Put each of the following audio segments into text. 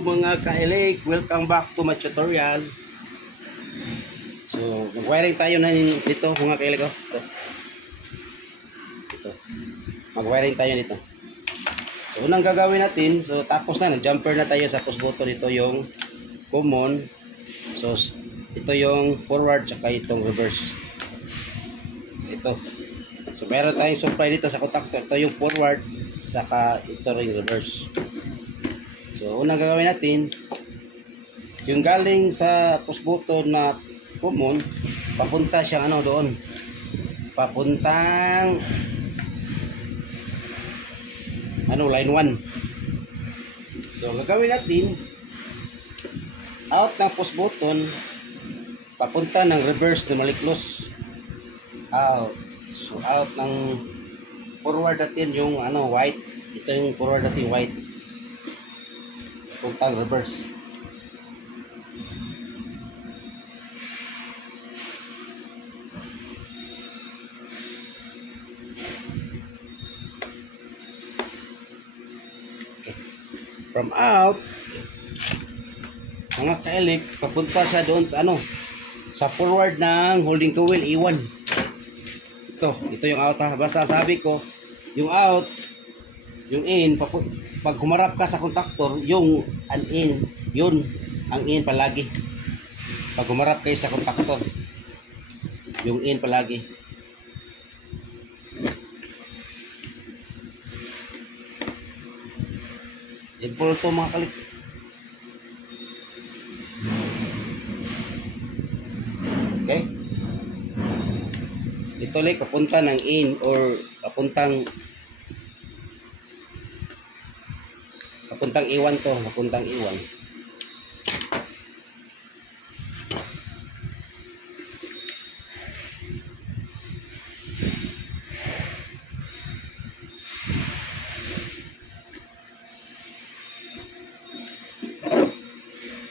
mga ka-elect, welcome back to my tutorial. So, mag-wiring tayo na dito mga ka-elect. Ito. Mag-wiring tayo dito. So, unang gagawin natin, so tapos na, nag-jumper na tayo sa push button. Ito yung common. So, ito yung forward tsaka itong reverse. So, ito. So, meron tayong supply dito sa contactor. Ito yung forward, saka ito rin reverse. So, unang gagawin natin, yung galing sa push button na common, papunta siyang doon. Papuntang line 1. So, gagawin natin, out ng push button, papunta ng reverse na maliklos. Out. So, out ng forward natin yung white. Ito yung forward natin white. Puntang reverse. Okay. From out, mga ka-elect, papunta siya doon sa forward ng holding coil E1. Ito yung out ha. Basta sabi ko, yung out, yung in, pag humarap ka sa contactor, yung an in, yun ang in palagi. Pag humarap kayo sa contactor, yung in palagi. Simple to mga kalik. Okay? Ito like papunta ng in or papuntang iwan to, papuntang iwan.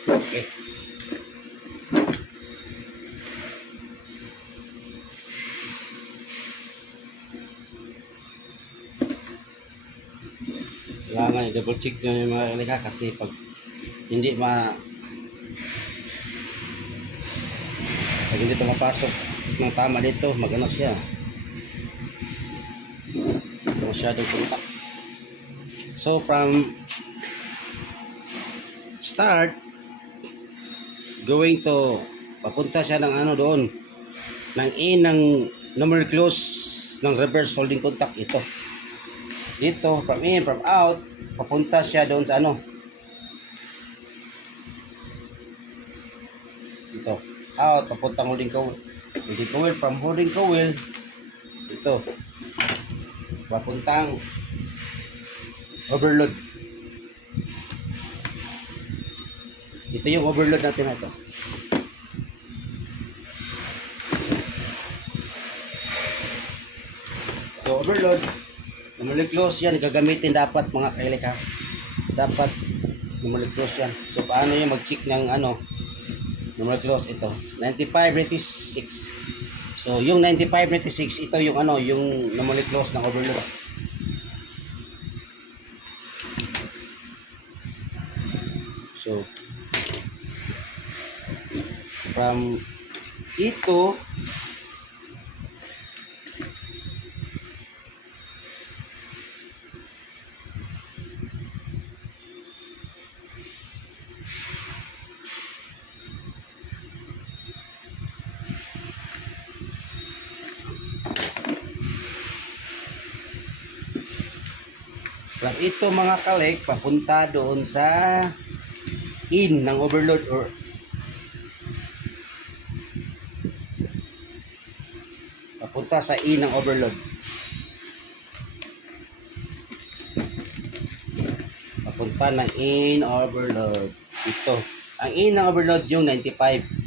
Okay. Kailangan i-double check nyo yung mga ilika kasi pag hindi hindi ito mapasok ng tama dito, magano siya. Ito masyadong contact. So from start, going to papunta siya ng doon ng in ng number close ng reverse holding contact. Ito dito from in, from out, papunta siya doon sa dito out, papuntang holding coil. From holding coil ito papuntang overload. Ito yung overload natin na ito. So overload, normally close yan, gagamitin dapat mga kailik ha. Dapat normally close yan. So paano yung mag-check ng normally close? Ito 95-96. So yung 95-96, ito yung yung normally close ng overload. So from ito mga kalek, papunta doon sa in ng overload or papunta sa in ng overload. Papunta ng in overload. Ito. Ang in ng overload yung 95.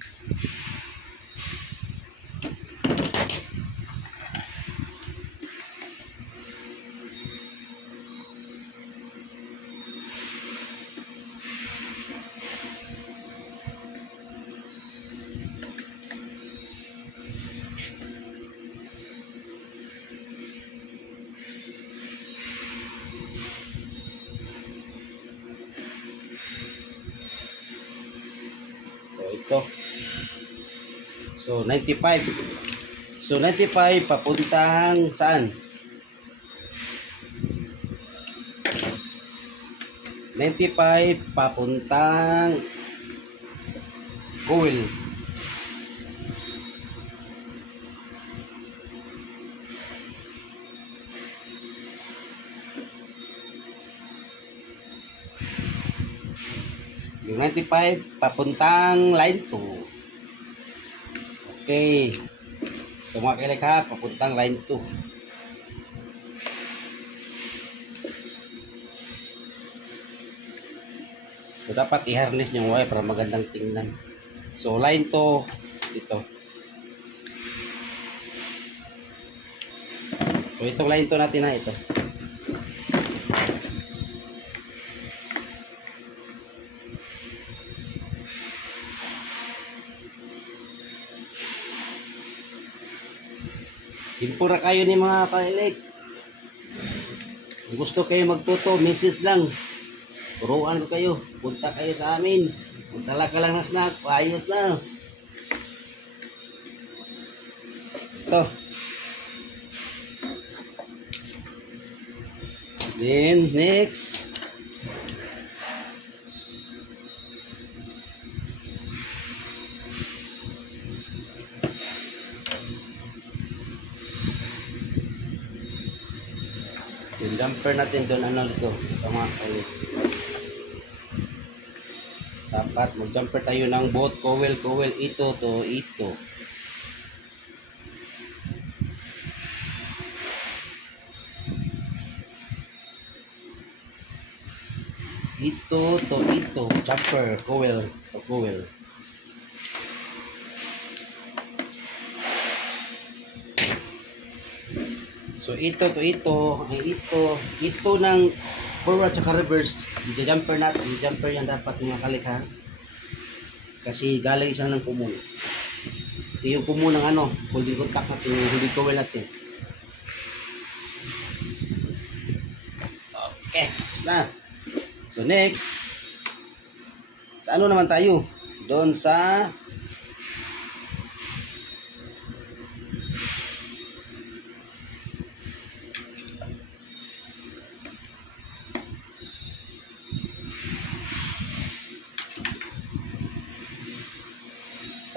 Ito. So 95. So 95 papuntang saan? 95 papuntang coil. Yung 95 papuntang line 2. Okay. So mga kilig ha, papuntang line 2. So dapat i-harness yung wire para magandang tingnan. So line 2 ito. So itong line 2 natin na ito. Simpura kayo ni mga kailik. Kung gusto kayo magtuto, message lang. Turuan ko kayo. Punta kayo sa amin. Punta lang ka lang na snack. Paayos na. Ito. Then, next. Yung jumper natin doon, ano dito, sa mga kalit. Dapat mag-jumper tayo ng both coil ito to ito. Ito to ito, jumper, coil to coil. So ito to ito, ay ito ng forward sa reverse, i-jumper natin, i-jumper yan dapat mga kalikha. Kasi galing siya ng common. Ito yung common ng ano, holding contact natin, yung holding coil natin. Okay, tapos na. So next, sa ano naman tayo? Doon sa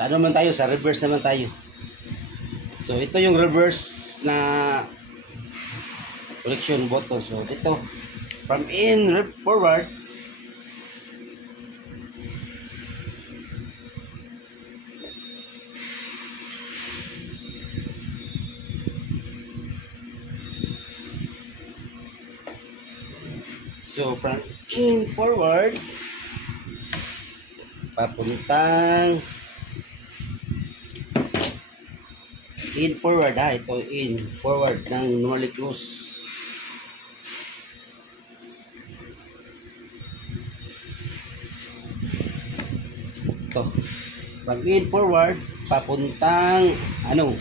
ano naman tayo? Sa reverse naman tayo. So ito yung reverse na collection button. So dito, from in forward, so from in forward papuntang in forward ha, ito in forward ng normally close. Ito from in forward papuntang ano,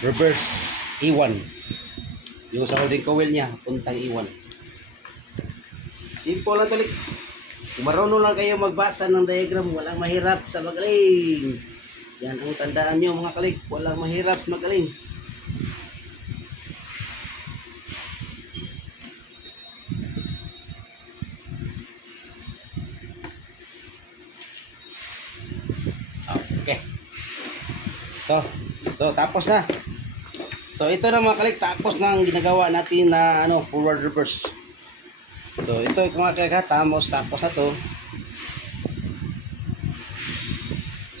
reverse E1. Yung sa holding coil niya puntang E1. Simple lang tulik. Kung marunong lang kayo magbasa ng diagram, walang mahirap sa magaling. Yan ang tandaan nyo mga kalik, walang mahirap magaling. Okay. So tapos na. So ito na mga kalik, tapos na ang ginagawa natin na ano, forward reverse. So ito mga kalik ha, tapos na to.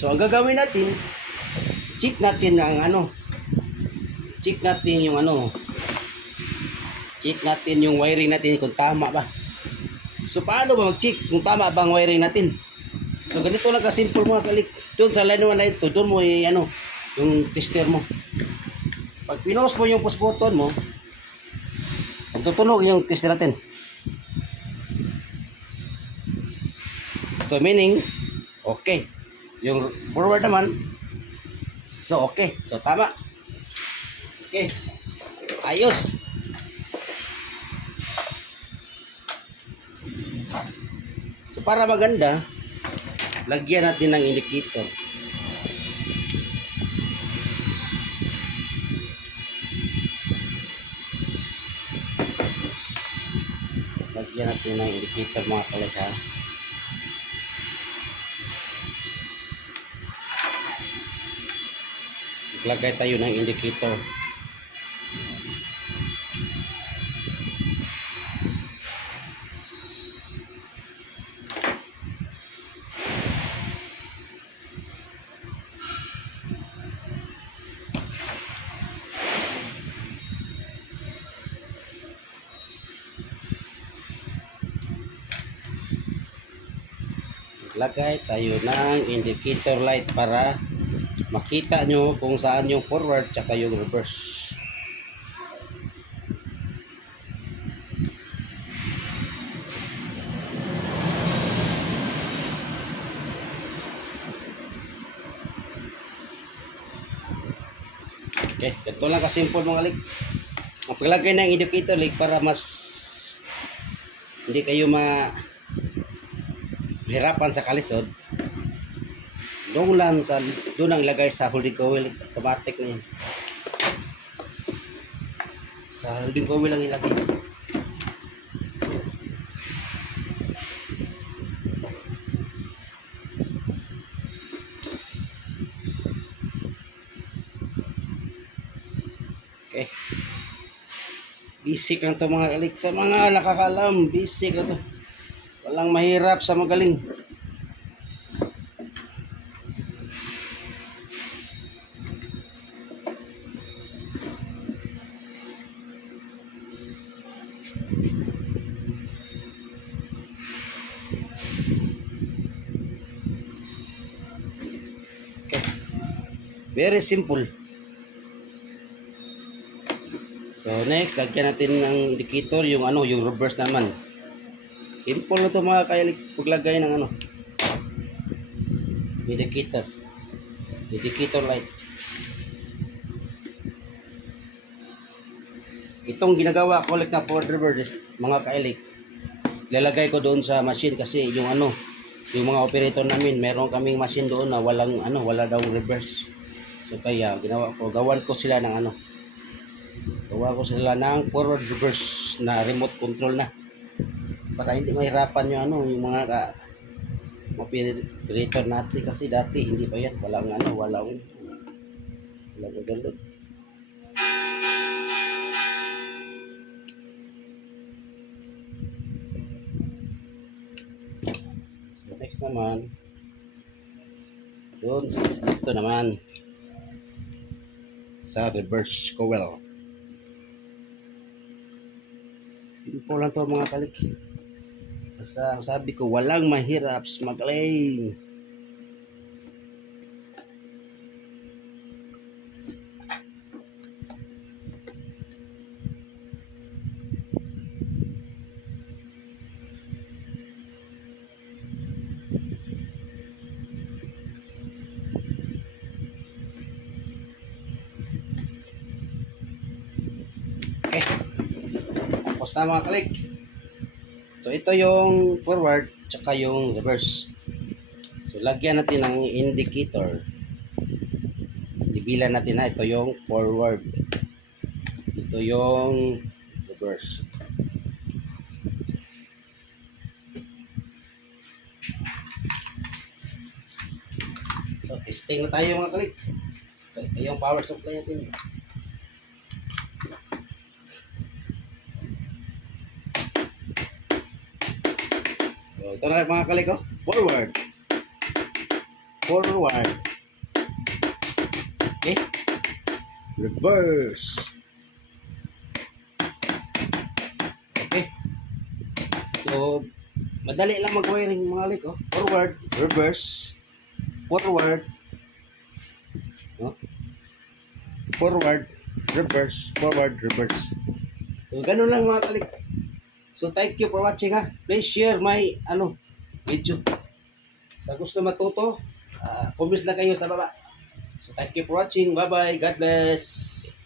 So ang gagawin natin, check natin ang ano, check natin yung ano, check natin yung wiring natin kung tama ba. So paano ba mag-check kung tama ba ang wiring natin? So ganito lang ka-simple mga kalik. Doon sa line 1 na ito, doon mo ano, yung tester mo. Pag pinost mo yung push button mo, tutunog yung tester natin. So meaning, okay. Yung forward naman, so okay, so tama. Okay, ayos. So para maganda, lagyan natin ng indicator. Lagyan natin ng indicator mga kalit ha. Maglagay tayo ng indicator. Lagay tayo ng indicator light para makita nyo kung saan yung forward tsaka yung reverse. Okay, ito lang kasimple mga lik. Maglagay ng indicator light para mas hindi kayo mahirapan sa kalisod. Doon ang ilagay sa holding coil, automatic na yun. Sa holding coil lang ilagay. Okay. Basic lang to mga kalik. Sa mga nakakalam, basic lang to. Walang mahirap sa magaling. Very simple. So next, lagyan natin ng indicator yung yung reverse naman. Simple na to mga kailik, paglagay ng indicator light. Itong ginagawa ko like na forward reverse mga kailik, lalagay ko doon sa machine kasi yung yung mga operator namin, meron kaming machine doon na wala daw reverse. So kaya ginawa ko, gawan ko sila ng forward reverse na remote control na para hindi mahirapan yung mga operator natin kasi dati hindi pa yan, walang ganun. So next naman doon dito naman sa reverse coil. Simple lang to mga kalik. Basta ang sabi ko, walang mahirap magaling. Okay. Tapos na mga kalik. So ito yung forward tsaka yung reverse. So lagyan natin ng indicator. Dibilan natin na ito yung forward. Ito yung reverse. So testing na tayo mga kalik. Ito yung power supply natin. So, ito na mga kalik, forward. Okay. Reverse. Okay. So, madali lang mag-wiring mga kalik, forward, reverse, forward, forward, reverse, forward, reverse. So, ganun lang mga kalik. So thank you for watching Please share my video. Sa gusto matuto, comment lang kayo sa baba. So thank you for watching. Bye bye. God bless.